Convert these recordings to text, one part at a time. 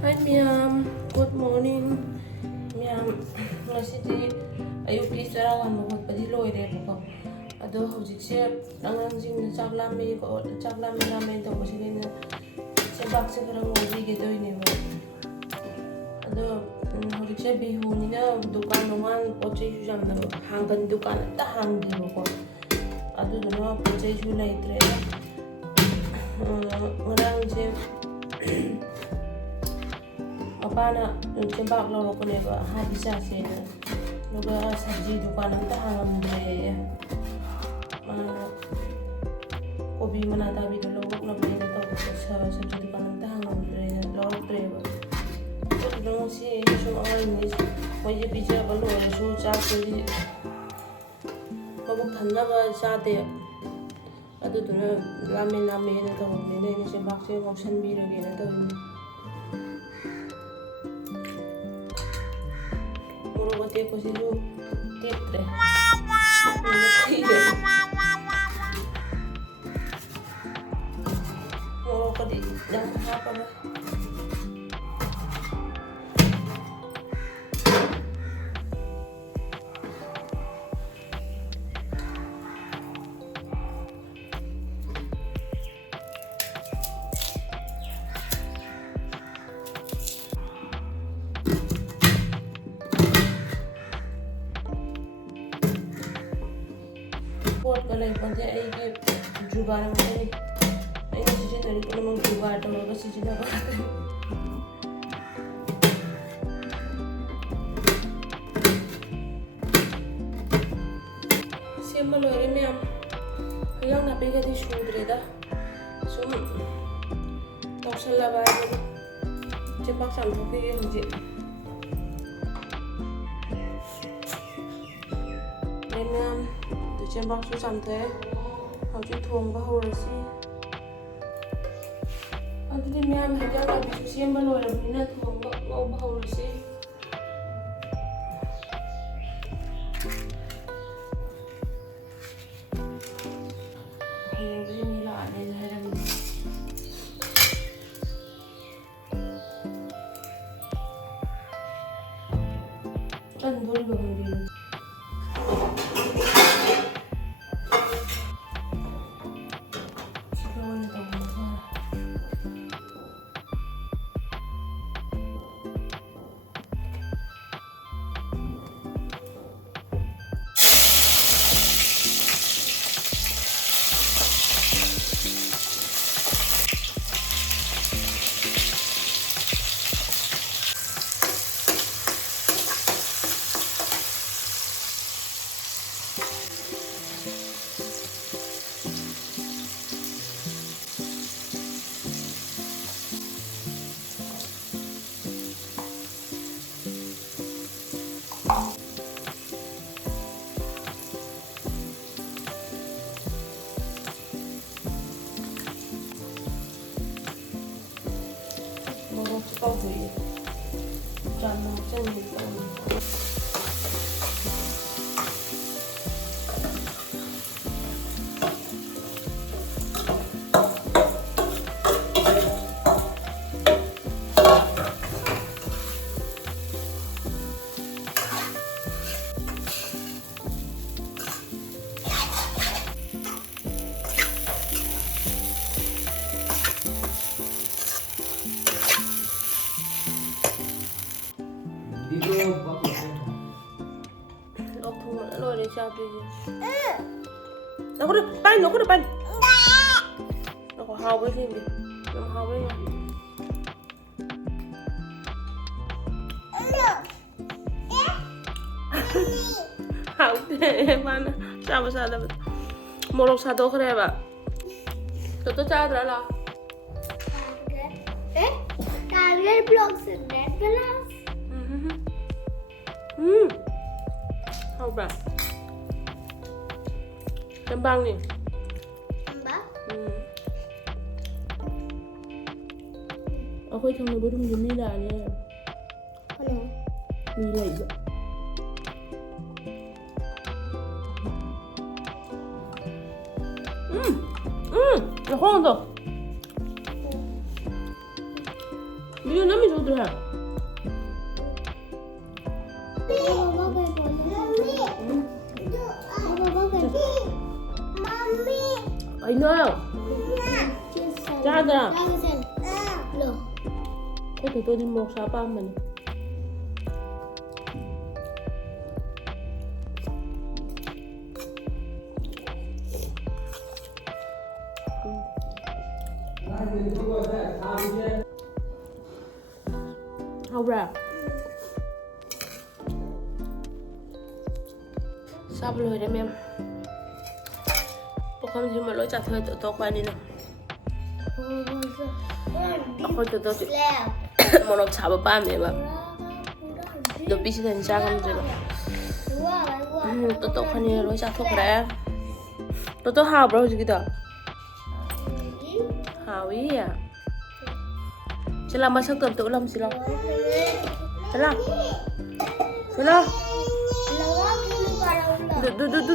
Hi ma'am, good morning. Ma'am, ngasi디 ayukki chara wan hotpadi loirebako. Ado hojikse angangsing chaklami lame tawbasine sebakse khara ngobige doineba. Ado hojikse bihunina dukan noman pochei su jamna hangan dukan ta hangibako. Ado dona pochei su laitre. Ngarangse Apana cembak loro kuneba habisa sena nuga sabji dukan anta hangamde kobi mana tabi dulu na benda tahu sabji dukan anta hangamde loro treba dulu si so orang ini wajib bicara balu so cak jadi kabuk thanda ba sate adu dulu lame na tahu ini cembak se option biru gini tahu Murugate ko si Lu titre. Murugate jangan apa ba. Buat kalau ibaratnya ini juga orang ini sih dari kalau mau juga ada orang sih juga pakai. Siapa lori mem, yang nabi kita sudah dah, sum, tak salah bayi, cepat sampai ke hujung. Mem cembak su samte hauji thong ba horasi adudi miyam haja ga bisu semba loirabnina thong ba ngau ba horasi hayri mila ane haram tandoori ba bandiru Kau beri jangan macam ni Lo để sao đi? Nó có được bánh, nó có được bánh. Nó có hao với gì đi? Nó hao với nhau. Hao thế mà sao sao đâu? Một lồng sao đâu có đẹp à? Tôi cha rồi là. Target blocks in that glass. Hao bà. Kembang nih. Kembang? Aku trong nó đúng giống như là nha. Ano? Mì lẩy vậy. Nó ngon rồi. Video nó mình rồi hả? I know. Cha ra. Thế thì tôi đi một sáu ba mình. Hầu ra. Sắp rồi đấy em. Bố không gì mà lỗi chặt thôi, tụi tôi qua đi nào. Ako tụi tôi mà nó chả ba mẹ mà. Đồ bị sự thành ra không gì mà. Tụi tôi qua đi lỗi chặt thôi đấy. Tụi tôi hào bro gì kìa. Hào ý à. Sẽ làm mà sao tưởng tượng lắm gì đâu. Thế nào? Thế nào?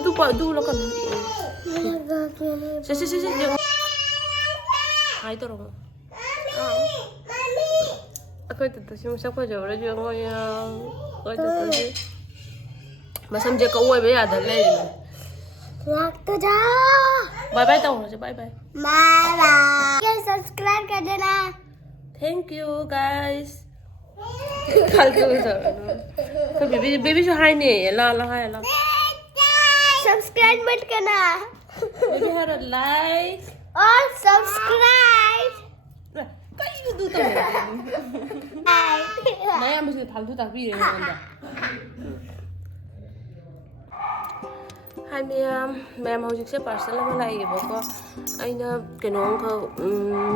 Du quả du nó còn. Sẽ hai tôi rồi. Aku itu sih masa aku jauh lagi orang yang aku itu sih. Masa macam kau bây giờ ada lagi. Waktu जा. Bye bye tao rồi, bye bye. Bye bye. Subscribe कर देना. Thank you guys. Kal tu rồi. Cái baby cho hai nè, la hai la. Subscribe मत करना. Baby had a like. और subscribe. Cái gì tu tao. Nãy em mới thằng tu tao bị rồi nè. Hai mẹ mau chụp parcel mà lại vậy bố anh cái nó có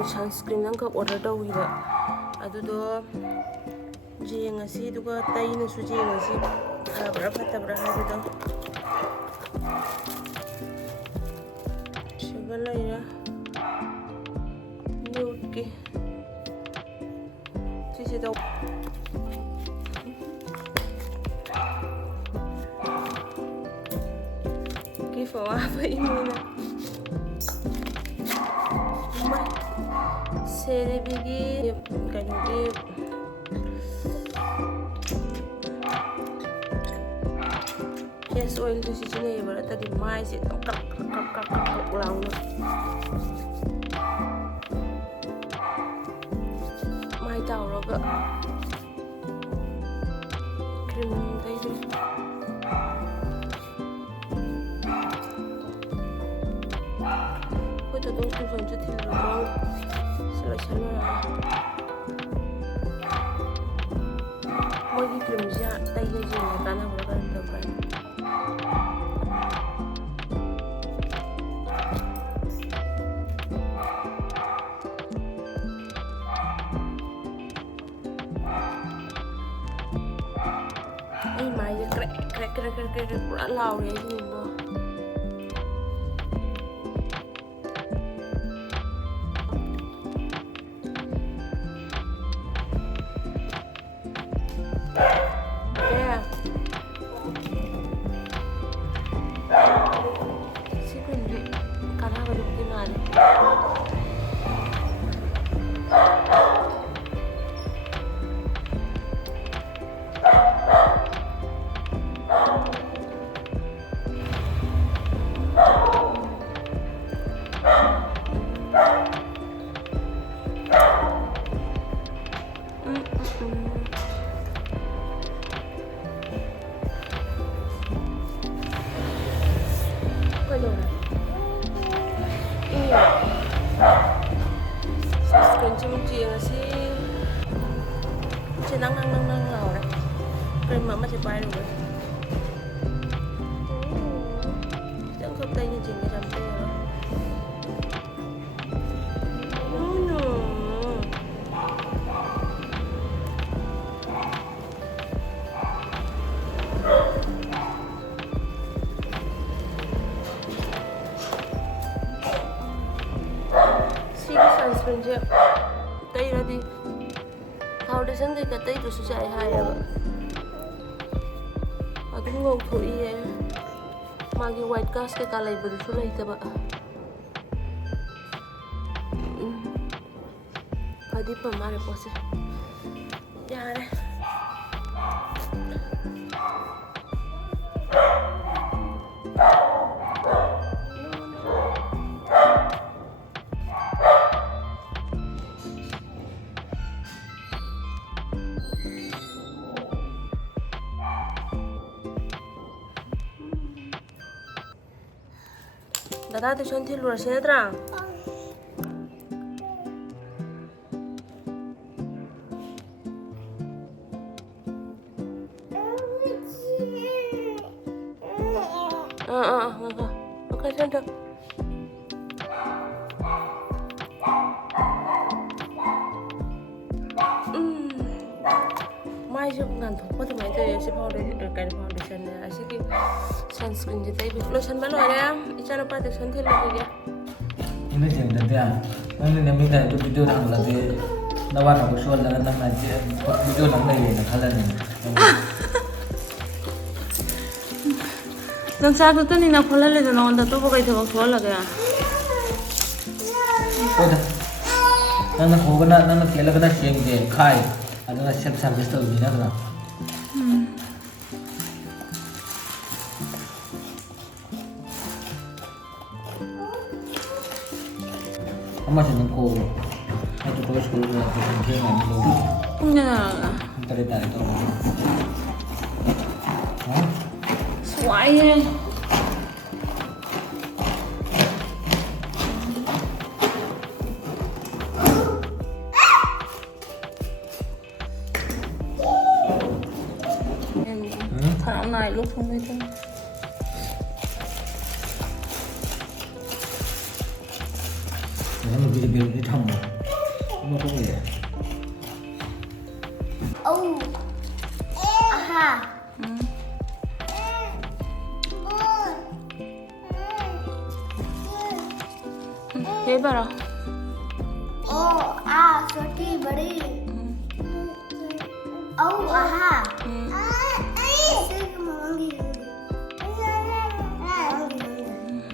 sunscreen nó có order đâu vậy aduh gì ngay si tu có tay nó suy ngay si berapa hai gitu segala ya oke sisi tahu Kifo apa ini nak? Seri bigi kanyogi yes oil tu sisi ni berarti di mai sih kak ulang mai tahu lo ke krim tadi tôi cũng không dùng cho thịt lợn sợ chán rồi mỗi cái kìm ra tay cái gì này cả nào cũng được vậy ai mai krek pula lau ya ini bo năng nào đấy krim mà masih bay rồi chẳng không tay như chị người làm tay rồi sunscreen chứ tay ra đi foundation thì cái tay tôi sẽ chạy hai à cũng ngon thôi em mà cái white cast cái cả lại bự số này thế bạn phải đi vào mà để 야래. दादा tuition थी लुर से नत्रा okay चल mai chụp ngàn thủ có thể máy chơi sẽ cái foundation này sẽ cái sunscreen gì tay bị lotion bán rồi đấy em ít cho nó protection thì là gì ini sih nanti ya nanti nih minta itu video nang lagi nawan aku soal dengan nang aja video nang lagi nak halan ini nang sa tu ni na khola le na onda to bagai thak khol la gaya udah nang ko gana nang kela gana siang je khai adana self service to ni na gana Ama sih nangko itu terus kalau nggak kerja nggak dulu ntar dari itu suai thằng này lúc không thấy thôi nó bị cái thằng nó có gì Oh. Aha. ये बड़ा Oh, छोटी बड़ी. Oh, aha.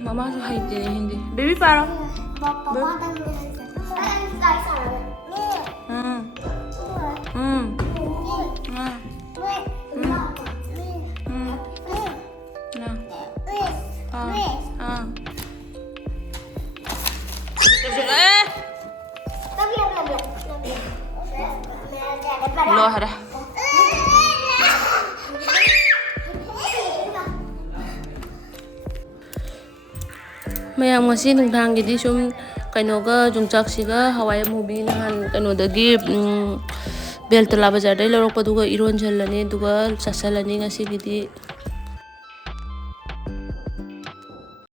मामा जो है तेरे Hindi baby पारो lo hara mayam ngasi nungthangidi sum kainoga jungchaksiga hawai movie nahan kainodagi beltola bazar dai lorok paduga iron jalani duga sasalani ngasi gidi